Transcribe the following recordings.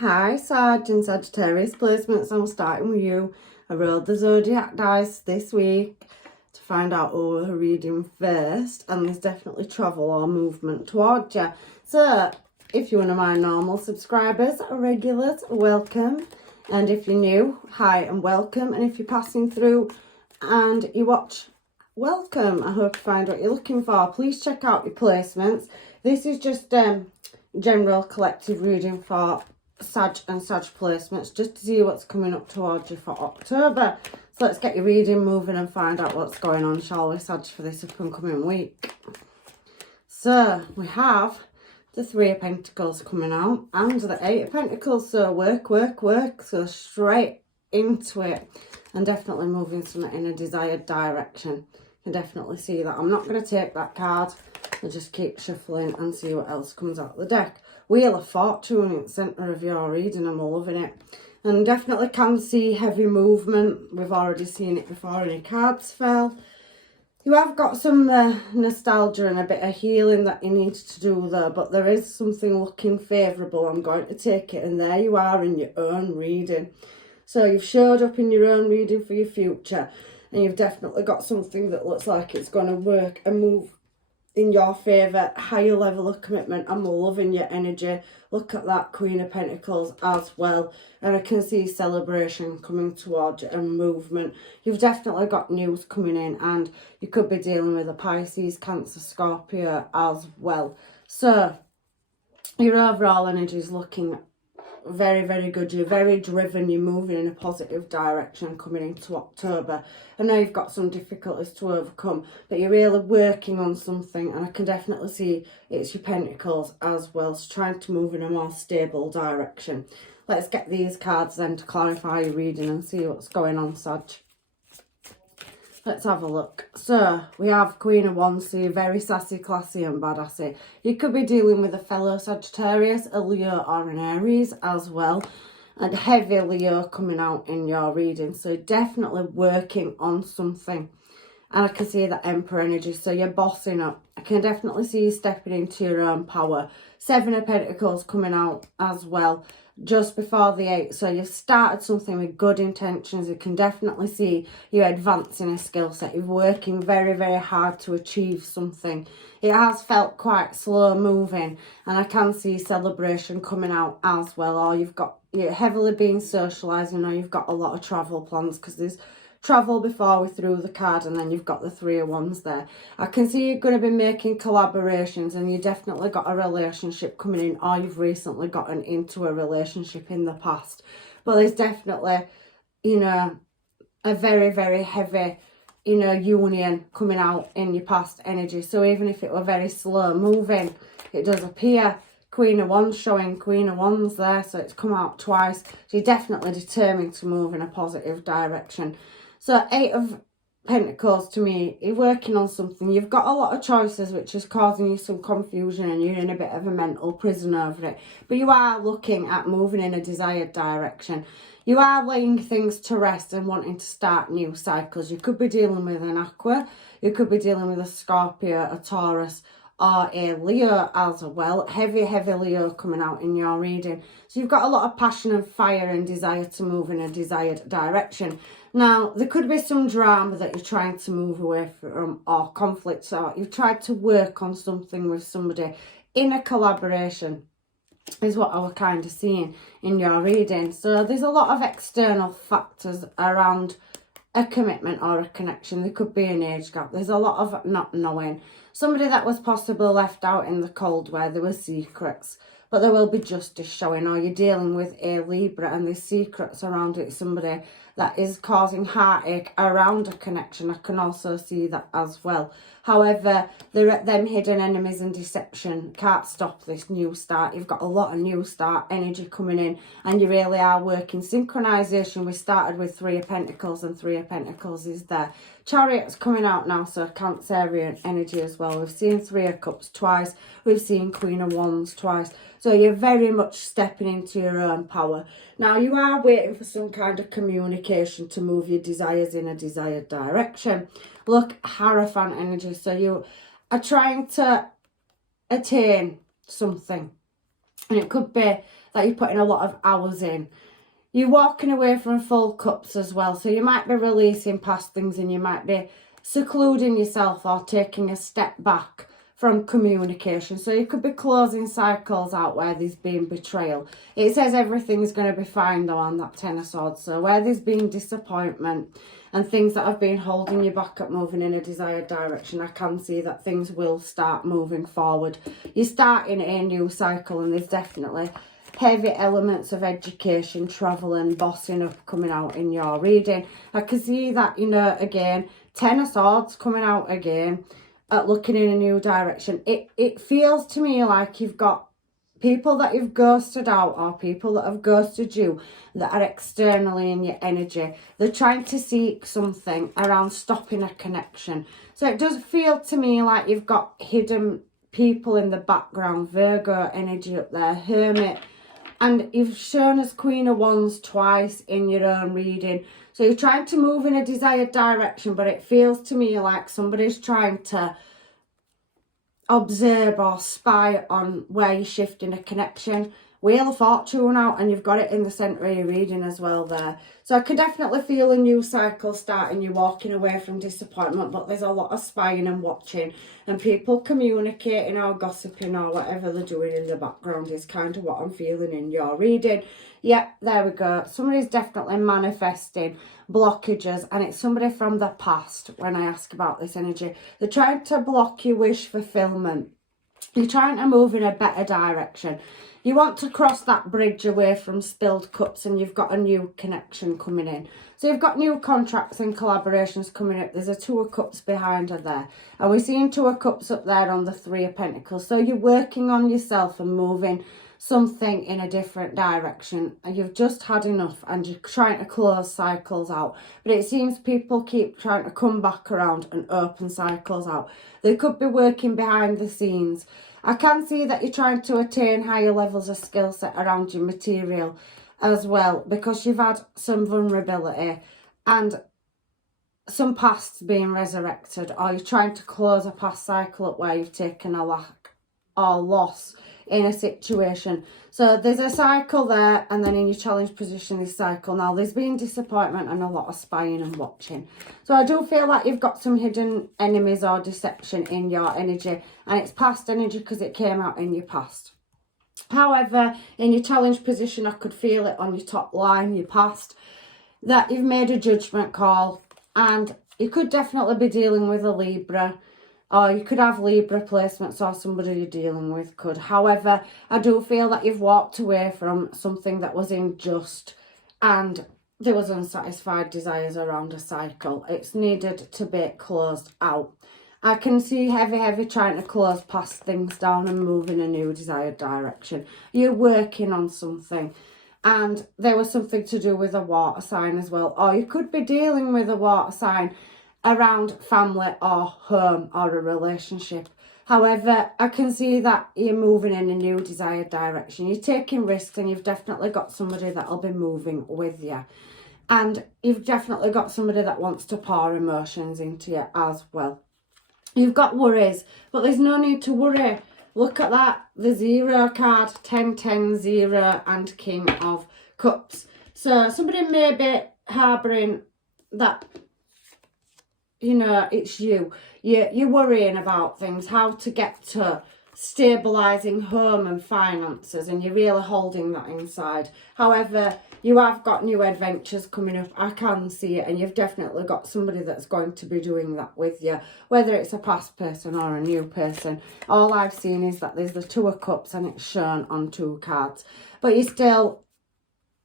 Hi Sag and Sagittarius placements. I'm starting with you. I rolled the zodiac dice this week to find out who we're reading first, and there's definitely travel or movement towards you. So if you're one of my normal subscribers or regulars, welcome, and if you're new, hi and welcome, and if you're passing through and you watch, welcome. I hope you find what you're looking for. Please check out your placements. This is just general collective reading for Sag and Sag placements, just to see what's coming up towards you for October. So let's get your reading moving and find out what's going on, shall we, Sag, for this up and coming week. So we have the Three of Pentacles coming out and the Eight of Pentacles. So work. So straight into it and definitely moving something in a desired direction. You can definitely see that. I'm not going to take that card. I'll just keep shuffling and see what else comes out of the deck. Wheel of Fortune in the centre of your reading. I'm loving it. And definitely can see heavy movement. We've already seen it before any cards fell. You have got some nostalgia and a bit of healing that you need to do there. But there is something looking favourable. I'm going to take it. And there you are in your own reading. So you've showed up in your own reading for your future. And you've definitely got something that looks like it's going to work and move in your favour, higher level of commitment. I'm loving your energy. Look at that Queen of Pentacles as well, and I can see celebration coming towards you and movement. You've definitely got news coming in, and you could be dealing with a Pisces, Cancer, Scorpio as well. So your overall energy is looking very good. You're very driven. You're moving in a positive direction coming into October. I know you've got some difficulties to overcome, but you're really working on something, and I can definitely see it's your Pentacles as well. So trying to move in a more stable direction. Let's get these cards then to clarify your reading and see what's going on, Sag. Let's have a look. So we have Queen of Wands, so you're very sassy, classy and badassy. You could be dealing with a fellow Sagittarius, a Leo or an Aries as well. And heavy Leo coming out in your reading. So definitely working on something. And I can see that Emperor energy. So you're bossing up. I can definitely see you stepping into your own power. Seven of Pentacles coming out as well, just before the 8. So you've started something with good intentions. You can definitely see you advancing a skill set. You're working very hard to achieve something. It has felt quite slow moving, and I can see celebration coming out as well. Or you're heavily being socialising, or you've got a lot of travel plans, because there's travel before we threw the card, and then you've got the Three of Wands there. I can see you're going to be making collaborations, and you definitely got a relationship coming in, or you've recently gotten into a relationship in the past. But there's definitely, a very heavy, union coming out in your past energy. So even if it were very slow moving, it does appear. Queen of Wands showing Queen of Wands there, so it's come out twice. So you're definitely determined to move in a positive direction. So 8 of Pentacles, to me, you're working on something. You've got a lot of choices, which is causing you some confusion, and you're in a bit of a mental prison over it. But you are looking at moving in a desired direction. You are laying things to rest and wanting to start new cycles. You could be dealing with an Aqua. You could be dealing with a Scorpio, a Taurus, or a Leo as well. Heavy Leo coming out in your reading. So you've got a lot of passion and fire and desire to move in a desired direction. Now, there could be some drama that you're trying to move away from, or conflicts, or you've tried to work on something with somebody in a collaboration, is what I was kind of seeing in your reading. So there's a lot of external factors around a commitment or a connection. There could be an age gap. There's a lot of not knowing. Somebody that was possibly left out in the cold where there were secrets. But there will be justice showing, or you're dealing with a Libra and there's secrets around it. Somebody that is causing heartache around a connection. I can also see that as well. However, them hidden enemies and deception can't stop this new start. You've got a lot of new start energy coming in, and you really are working synchronization. We started with Three of Pentacles, and Three of Pentacles is there. Chariot's coming out now, so Cancerian energy as well. We've seen Three of Cups twice. We've seen Queen of Wands twice. So you're very much stepping into your own power. Now, you are waiting for some kind of communication to move your desires in a desired direction. Look, Hierophant energy. So you are trying to attain something. And it could be that you're putting a lot of hours in. You're walking away from full cups as well. So you might be releasing past things, and you might be secluding yourself or taking a step back from communication. So you could be closing cycles out where there's been betrayal. It says everything's going to be fine though on that Ten of Swords. So where there's been disappointment and things that have been holding you back at moving in a desired direction, I can see that things will start moving forward. You're starting a new cycle, and there's definitely heavy elements of education, travel and bossing up coming out in your reading. I can see that, you know, again, Ten of Swords coming out again, at looking in a new direction. It feels to me like you've got people that you've ghosted out, or people that have ghosted you, that are externally in your energy. They're trying to seek something around stopping a connection. So it does feel to me like you've got hidden people in the background. Virgo energy up there, Hermit. And you've shown us Queen of Wands twice in your own reading. So you're trying to move in a desired direction, but it feels to me like somebody's trying to observe or spy on where you're shifting a connection. Wheel of Fortune out, and you've got it in the centre of your reading as well there. So I can definitely feel a new cycle starting. You're walking away from disappointment, but there's a lot of spying and watching, and people communicating or gossiping or whatever they're doing in the background is kind of what I'm feeling in your reading. Yep, there we go. Somebody's definitely manifesting blockages, and it's somebody from the past when I ask about this energy. They're trying to block your wish fulfillment. You're trying to move in a better direction. You want to cross that bridge away from spilled cups, and you've got a new connection coming in. So you've got new contracts and collaborations coming up. There's a Two of Cups behind her there. And we're seeing Two of Cups up there on the Three of Pentacles. So you're working on yourself and moving something in a different direction. And you've just had enough, and you're trying to close cycles out. But it seems people keep trying to come back around and open cycles out. They could be working behind the scenes. I can see that you're trying to attain higher levels of skill set around your material as well, because you've had some vulnerability and some pasts being resurrected, or you're trying to close a past cycle up where you've taken a lack or loss in a situation. So there's a cycle there, and then in your challenge position, this cycle. Now there's been disappointment and a lot of spying and watching. So I do feel like you've got some hidden enemies or deception in your energy, and it's past energy because it came out in your past. However, in your challenge position, I could feel it on your top line, your past, that you've made a judgment call, and you could definitely be dealing with a Libra, or you could have Libra placements, or somebody you're dealing with could. However, I do feel that you've walked away from something that was unjust, and there was unsatisfied desires around a cycle. It's needed to be closed out. I can see heavy trying to close past things down and move in a new desired direction. You're working on something, and there was something to do with a water sign as well. Or you could be dealing with a water sign around family or home or a relationship. However, I can see that you're moving in a new desired direction. You're taking risks, and you've definitely got somebody that'll be moving with you. And you've definitely got somebody that wants to pour emotions into you as well. You've got worries, but there's no need to worry. Look at that, the 0 card, 10, 10, 0 and King of Cups. So somebody may be harbouring that, you know, it's you. You're worrying about things, how to get to stabilising home and finances, and you're really holding that inside. However, you have got new adventures coming up. I can see it, and you've definitely got somebody that's going to be doing that with you, whether it's a past person or a new person. All I've seen is that there's the Two of Cups, and it's shown on 2 cards. But you're still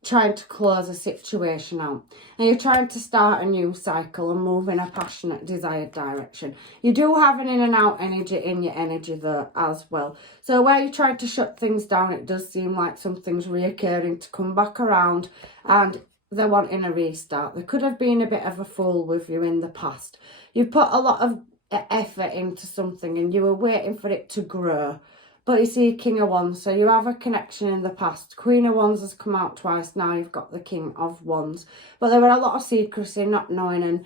trying to close a situation out, and you're trying to start a new cycle and move in a passionate desired direction. You do have an in and out energy in your energy though as well. So where you're trying to shut things down, it does seem like something's reoccurring to come back around, and they're wanting a restart. There could have been a bit of a fool with you in the past. You put a lot of effort into something, and you were waiting for it to grow. But you see King of Wands, so you have a connection in the past. Queen of Wands has come out twice, now you've got the King of Wands. But there were a lot of secrecy, not knowing, and,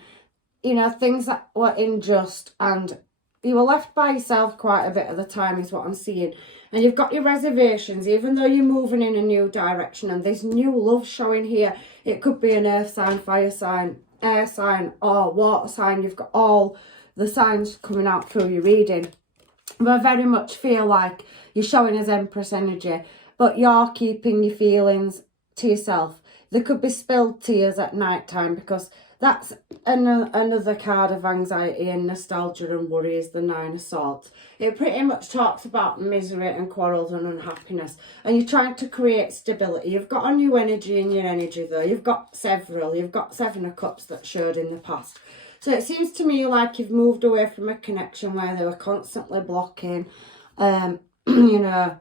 you know, things that were unjust, and you were left by yourself quite a bit of the time is what I'm seeing. And you've got your reservations, even though you're moving in a new direction. And there's new love showing here. It could be an earth sign, fire sign, air sign, or water sign. You've got all the signs coming out through your reading. But I very much feel like you're showing as Empress energy, but you're keeping your feelings to yourself. There could be spilled tears at night time, because that's another card of anxiety and nostalgia and worry, is the Nine of Swords. It pretty much talks about misery and quarrels and unhappiness. And you're trying to create stability. You've got a new energy in your energy though. You've got several. You've got Seven of Cups that showed in the past. So it seems to me like you've moved away from a connection where they were constantly blocking. You know,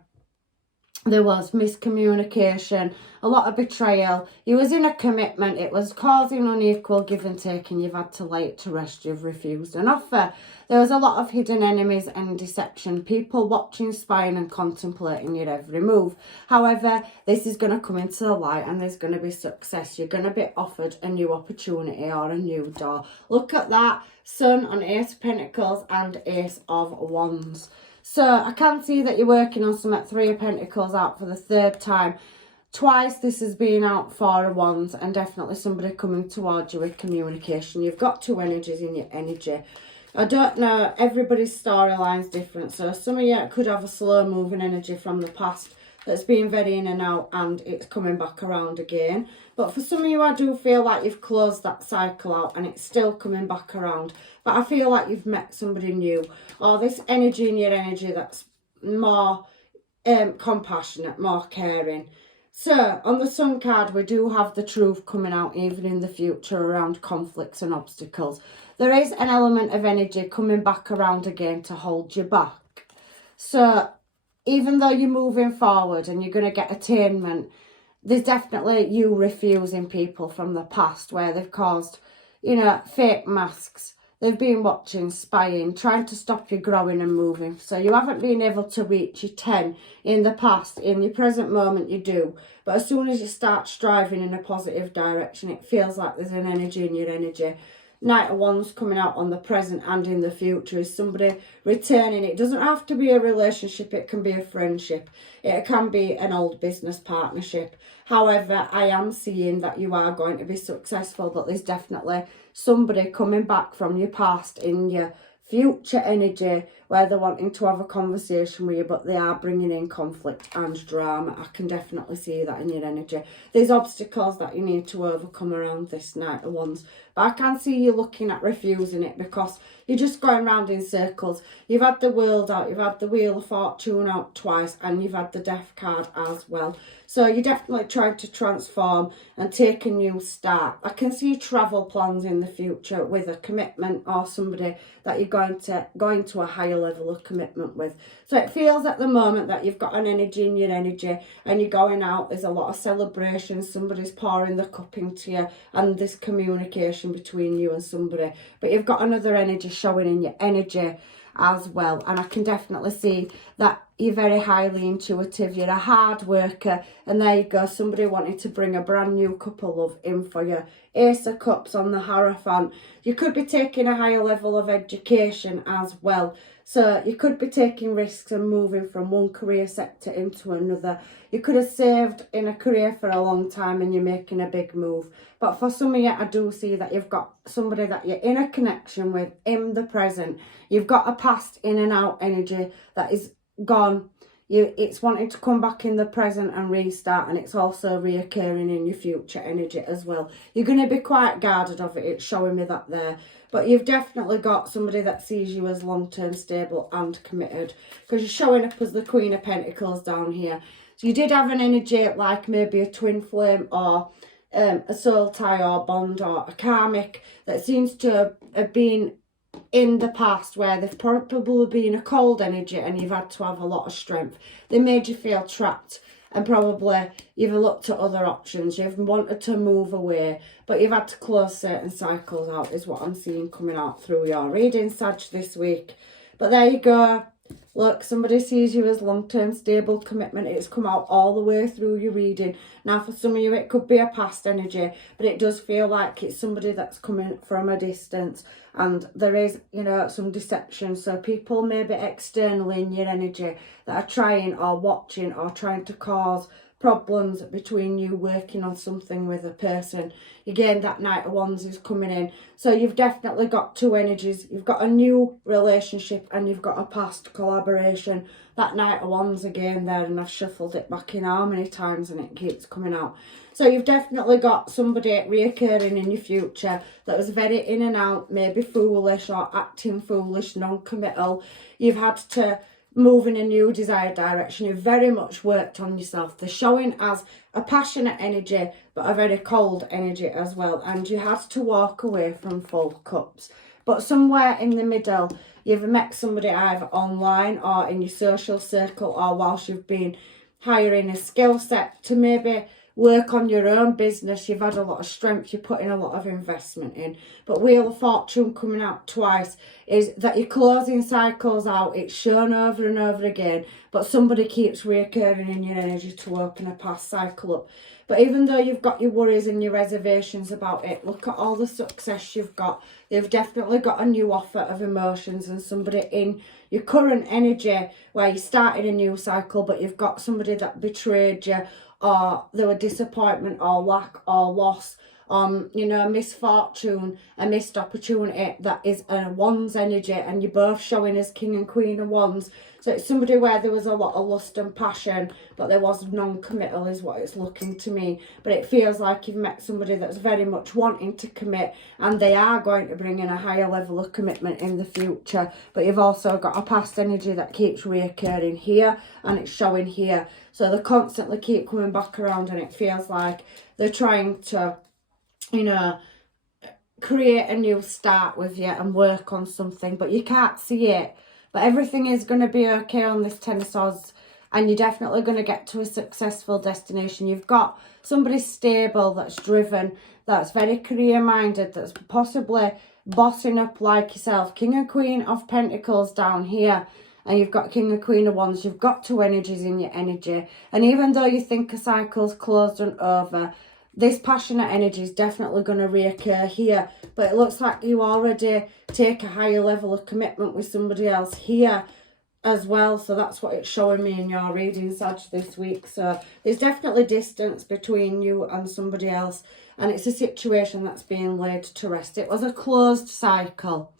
there was miscommunication, a lot of betrayal. You was in a commitment. It was causing unequal give and take, and you've had to lay it to rest. You've refused an offer. There was a lot of hidden enemies and deception. People watching, spying and contemplating your every move. However, this is going to come into the light and there's going to be success. You're going to be offered a new opportunity or a new door. Look at that. Sun on Ace of Pentacles and Ace of Wands. So I can see that you're working on some at Three of Pentacles out for the third time. Twice this has been out Four of Wands, and definitely somebody coming towards you with communication. You've got two energies in your energy. I don't know, everybody's storyline's different. So some of you could have a slow moving energy from the past that's been very in and out, and it's coming back around again. But for some of you, I do feel like you've closed that cycle out and it's still coming back around. But I feel like you've met somebody new, or this energy in your energy that's more compassionate, more caring. So on the Sun card, we do have the truth coming out even in the future around conflicts and obstacles. There is an element of energy coming back around again to hold you back. So even though you're moving forward and you're going to get attainment, there's definitely you refusing people from the past where they've caused, you know, fake masks. They've been watching, spying, trying to stop you growing and moving. So you haven't been able to reach your 10 in the past. In your present moment, you do. But as soon as you start striving in a positive direction, it feels like there's an energy in your energy. Knight of Wands coming out on the present and in the future is somebody returning. It doesn't have to be a relationship. It can be a friendship. It can be an old business partnership. However, I am seeing that you are going to be successful, but there's definitely somebody coming back from your past in your future energy where they're wanting to have a conversation with you, but they are bringing in conflict and drama. I can definitely see that in your energy. There's obstacles that you need to overcome around this Knight of Wands, but I can see you looking at refusing it because you're just going round in circles. You've had the World out, you've had the Wheel of Fortune out twice, and you've had the Death card as well. So you're definitely trying to transform and take a new start. I can see travel plans in the future with a commitment or somebody that you're going to a higher level of commitment with. So it feels at the moment that you've got an energy in your energy and you're going out. There's a lot of celebration. Somebody's pouring the cup into you and there's communication between you and somebody. But you've got another energy showing in your energy as well, and I can definitely see that you're very highly intuitive, you're a hard worker, and there you go, somebody wanting to bring a brand new couple of in for you. Ace of Cups on the Hierophant. You could be taking a higher level of education as well. So you could be taking risks and moving from one career sector into another. You could have saved in a career for a long time and you're making a big move. But for some of you, I do see that you've got somebody that you're in a connection with in the present. You've got a past in and out energy that is gone. It's wanting to come back in the present and restart, and it's also reoccurring in your future energy as well. You're going to be quite guarded of it. It's showing me that there. But you've definitely got somebody that sees you as long-term stable and committed, because you're showing up as the Queen of Pentacles down here. So you did have an energy like maybe a twin flame or a soul tie or bond or a karmic that seems to have been in the past where they've probably been a cold energy and you've had to have a lot of strength. They made you feel trapped and probably you've looked at other options. You've wanted to move away, but you've had to close certain cycles out is what I'm seeing coming out through your reading, Sag, this week. But there you go. Look, somebody sees you as long-term stable commitment. It's come out all the way through your reading. Now, for some of you, it could be a past energy, but it does feel like it's somebody that's coming from a distance. And there is, you know, some deception. So people maybe externally in your energy that are trying or watching or trying to cause problems between you working on something with a person. Again, that Knight of Wands is coming in. So you've definitely got two energies. You've got a new relationship and you've got a past collaboration. That Knight of Wands again there, and I've shuffled it back in how many times and it keeps coming out. So you've definitely got somebody reoccurring in your future that was very in and out, maybe foolish or acting foolish, non-committal. You've had to move in a new desired direction. You've very much worked on yourself. They're showing as a passionate energy, but a very cold energy as well. And you had to walk away from full cups. But somewhere in the middle, you've met somebody either online or in your social circle, or whilst you've been hiring a skill set to maybe work on your own business. You've had a lot of strength, you're putting a lot of investment in. But Wheel of Fortune coming out twice is that you're closing cycles out. It's shown over and over again, but somebody keeps reoccurring in your energy to open a past cycle up. But even though you've got your worries and your reservations about it, look at all the success you've got. You've definitely got a new offer of emotions, and somebody in your current energy where you started a new cycle, but you've got somebody that betrayed you, or there were disappointment or lack or loss, you know, a misfortune, a missed opportunity. That is a Wands energy, and you're both showing as King and Queen of Wands. So it's somebody where there was a lot of lust and passion, but there was non-committal is what it's looking to me. But it feels like you've met somebody that's very much wanting to commit, and they are going to bring in a higher level of commitment in the future. But you've also got a past energy that keeps reoccurring here, and it's showing here. So they constantly keep coming back around, and it feels like they're trying to, you know, create a new start with you and work on something, but you can't see it. But everything is going to be okay on this Ten of Swords, and you're definitely going to get to a successful destination. You've got somebody stable, that's driven, that's very career-minded, that's possibly bossing up like yourself. King and Queen of Pentacles down here, and you've got King and Queen of Wands. You've got two energies in your energy. And even though you think a cycle's closed and over, this passionate energy is definitely going to reoccur here. But it looks like you already take a higher level of commitment with somebody else here as well. So that's what it's showing me in your reading, Sag, this week. So there's definitely distance between you and somebody else. And it's a situation that's being laid to rest. It was a closed cycle.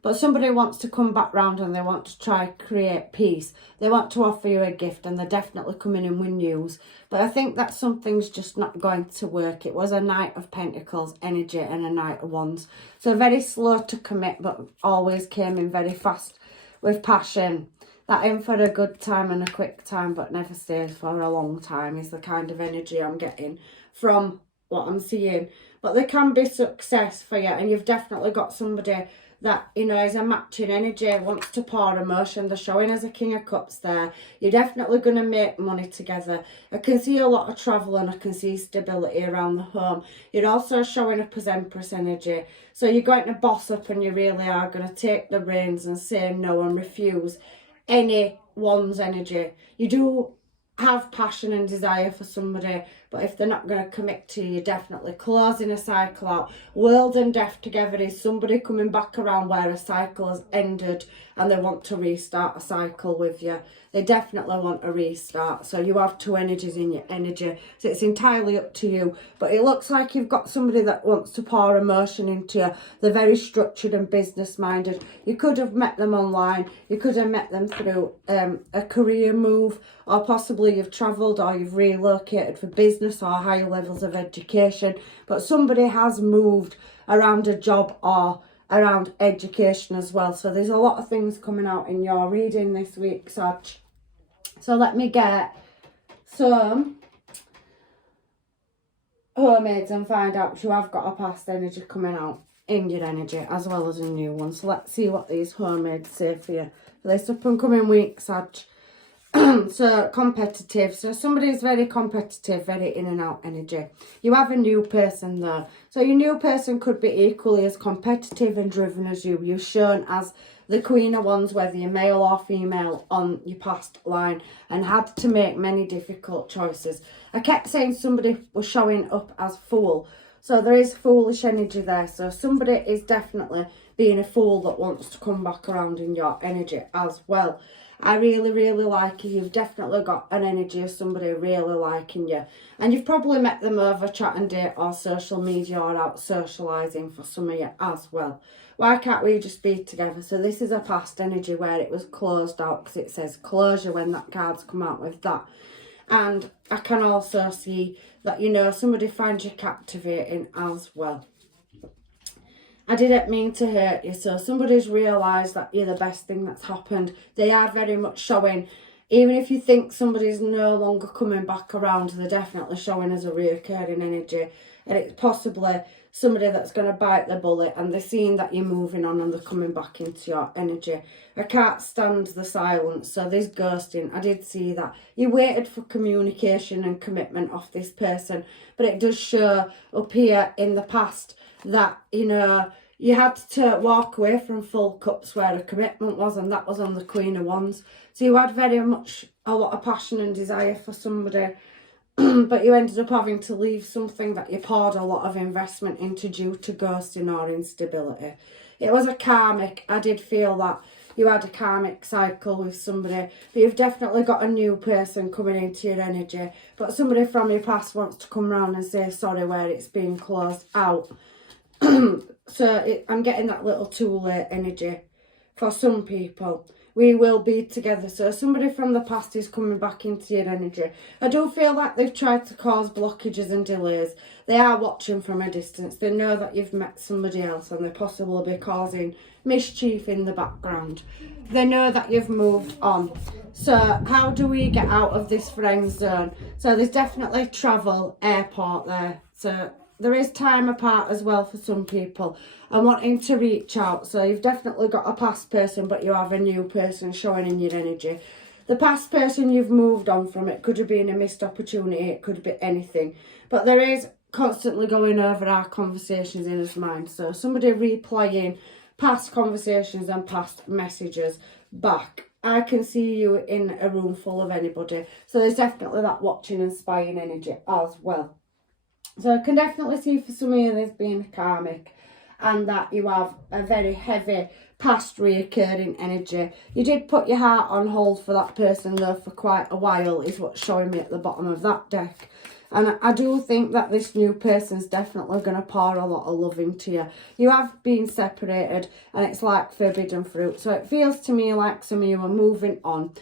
But somebody wants to come back round and they want to try create peace. They want to offer you a gift, and they're definitely coming in with news. But I think that something's just not going to work. It was a Knight of Pentacles energy and a Knight of Wands. So very slow to commit, but always came in very fast with passion. That in for a good time and a quick time, but never stays for a long time is the kind of energy I'm getting from what I'm seeing. But there can be success for you, and you've definitely got somebody that, you know, is a matching energy, wants to pour emotion. They're showing as a King of Cups there. You're definitely going to make money together. I can see a lot of travel, and I can see stability around the home. You're also showing up as Empress energy. So you're going to boss up, and you really are going to take the reins and say no and refuse any Wands energy. You do have passion and desire for somebody, but if they're not going to commit to you, you're definitely closing a cycle out. World and death together is somebody coming back around where a cycle has ended and they want to restart a cycle with you. They definitely want a restart. So you have two energies in your energy. So it's entirely up to you. But it looks like you've got somebody that wants to pour emotion into you. They're very structured and business minded. You could have met them online. You could have met them through a career move, or possibly you've travelled or you've relocated for business or higher levels of education. But somebody has moved around a job or around education as well. So there's a lot of things coming out in your reading this week, Sag. So let me get some mermaids and find out if you have got a past energy coming out in your energy as well as a new one. So let's see what these mermaids say for you for this up and coming week, Sag. So competitive. So somebody's very competitive, very in and out energy. You have a new person there. So your new person could be equally as competitive and driven as you. You're shown as the Queen of Wands, whether you're male or female, on your past line and had to make many difficult choices. I kept saying somebody was showing up as fool. So there is foolish energy there. So somebody is definitely being a fool that wants to come back around in your energy as well. I really, really like you. You've definitely got an energy of somebody really liking you. And you've probably met them over chat and date or social media or out socialising for some of you as well. Why can't we just be together? So this is a past energy where it was closed out, because it says closure when that card's come out with that. And I can also see that, you know, somebody finds you captivating as well. I didn't mean to hurt you. So somebody's realised that you're the best thing that's happened. They are very much showing, even if you think somebody's no longer coming back around, they're definitely showing as a reoccurring energy. And it's possibly somebody that's going to bite the bullet, and they're seeing that you're moving on and they're coming back into your energy. I can't stand the silence, so there's ghosting. I did see that. You waited for communication and commitment off this person, but it does show up here in the past that, you know, you had to walk away from full cups where a commitment was, and that was on the Queen of Wands. So you had very much a lot of passion and desire for somebody, but you ended up having to leave something that you poured a lot of investment into due to ghosting or instability. It was a karmic. I did feel that you had a karmic cycle with somebody, but you've definitely got a new person coming into your energy. But somebody from your past wants to come round and say sorry where it's been closed out. So I'm getting that little too late energy for some people. We will be together. So somebody from the past is coming back into your energy. I do feel like they've tried to cause blockages and delays. They are watching from a distance. They know that you've met somebody else, and they possibly be causing mischief in the background. They know that you've moved on. So how do we get out of this friend zone? So there's definitely travel, airport there. So there is time apart as well for some people and wanting to reach out. So you've definitely got a past person, but you have a new person showing in your energy. The past person, you've moved on from. It could have been a missed opportunity. It could be anything. But there is constantly going over our conversations in his mind. So somebody replaying past conversations and past messages back. I can see you in a room full of anybody. So there's definitely that watching and spying energy as well. So I can definitely see for some of you there's been karmic, and that you have a very heavy past reoccurring energy. You did put your heart on hold for that person though for quite a while, is what's showing me at the bottom of that deck. And I do think that this new person's definitely going to pour a lot of love into you. You have been separated, and it's like forbidden fruit. So it feels to me like some of you are moving on.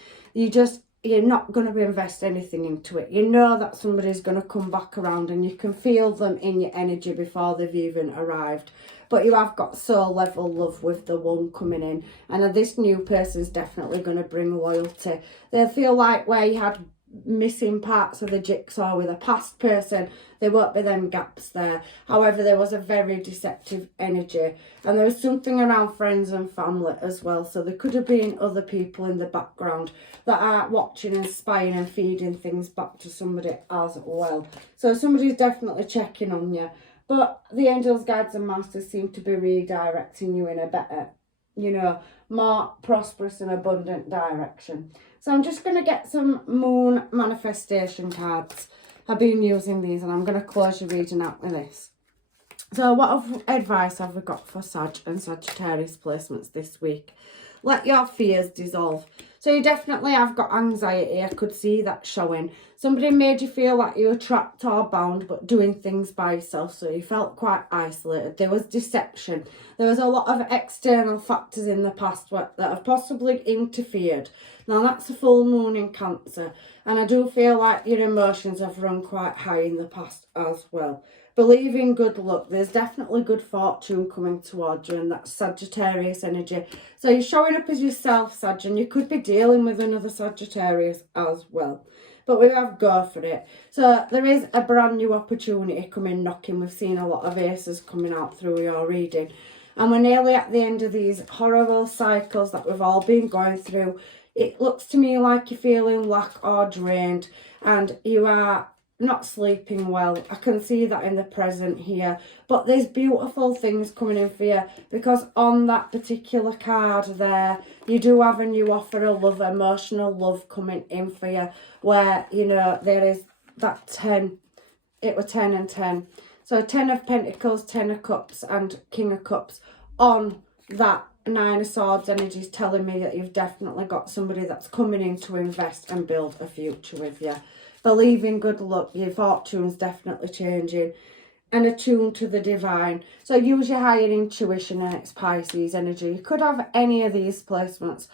You're not going to invest anything into it. You know that somebody's going to come back around, and you can feel them in your energy before they've even arrived. But you have got soul level love with the one coming in. And this new person's definitely going to bring loyalty. They'll feel like where you had missing parts of the jigsaw with a past person, there won't be them gaps there. However, there was a very deceptive energy, and there was something around friends and family as well. So there could have been other people in the background that are watching and spying and feeding things back to somebody as well. So somebody's definitely checking on you, but the angels, guides and masters seem to be redirecting you in a better, you know, more prosperous and abundant direction. So I'm just going to get some moon manifestation cards. I've been using these, and I'm going to close your reading out with this. So what advice have we got for Sag and Sagittarius placements this week? Let your fears dissolve. So you definitely have got anxiety. I could see that showing. Somebody made you feel like you were trapped or bound, but doing things by yourself. So you felt quite isolated. There was deception. There was a lot of external factors in the past that have possibly interfered. Now that's a full moon in Cancer. And I do feel like your emotions have run quite high in the past as well. Believe in good luck. There's definitely good fortune coming towards you, and that's Sagittarius energy. So you're showing up as yourself, Sag, and you could be dealing with another Sagittarius as well. But we have go for it. So there is a brand new opportunity coming knocking. We've seen a lot of aces coming out through your reading. And we're nearly at the end of these horrible cycles that we've all been going through. It looks to me like you're feeling lack or drained, and you are not sleeping well. I can see that in the present here. But there's beautiful things coming in for you, because on that particular card there, you do have a new offer of love, emotional love coming in for you, where, you know, there is that 10. It were 10 and 10. So 10 of Pentacles, 10 of Cups and King of Cups on that 9 of Swords energy is telling me that you've definitely got somebody that's coming in to invest and build a future with you. Believe in good luck. Your fortune's definitely changing. And attuned to the divine. So use your higher intuition, and it's Pisces energy. You could have any of these placements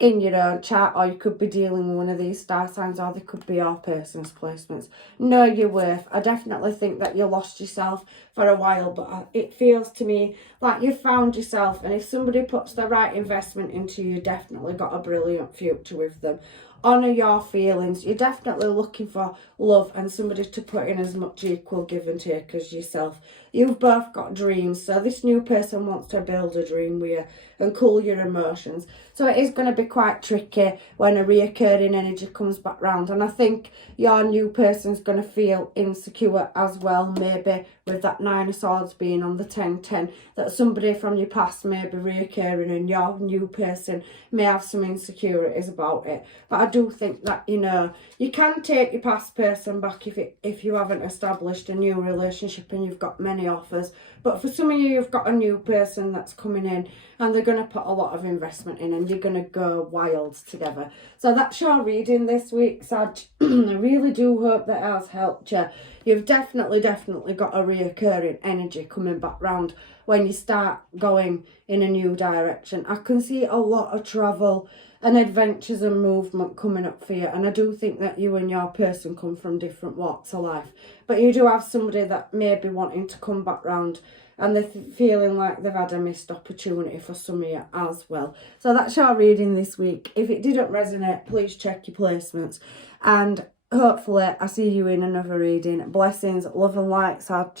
in your own chart, or you could be dealing with one of these star signs, or they could be your person's placements. Know your worth. I definitely think that you lost yourself for a while, but it feels to me like you've found yourself, and if somebody puts the right investment into you, definitely got a brilliant future with them. Honour your feelings. You're definitely looking for love and somebody to put in as much equal give and take as yourself. You've both got dreams, so this new person wants to build a dream with you and cool your emotions. So it is going to be quite tricky when a reoccurring energy comes back round, and I think your new person's going to feel insecure as well, maybe with that 9 of Swords being on the 10-10, that somebody from your past may be reoccurring and your new person may have some insecurities about it. But I do think that, you know, you can take your past person back if you haven't established a new relationship and you've got many offers. But for some of you, you've got a new person that's coming in and they're going to put a lot of investment in and you're going to go wild together. So that's your reading this week, Sag. I really do hope that has helped you. You've definitely got a reoccurring energy coming back round when you start going in a new direction. I can see a lot of travel and adventures and movement coming up for you, and I do think that you and your person come from different walks of life, but you do have somebody that may be wanting to come back round and they're feeling like they've had a missed opportunity for some of you as well. So that's your reading this week. If it didn't resonate, please check your placements, and hopefully I see you in another reading. Blessings, love and light, Sag.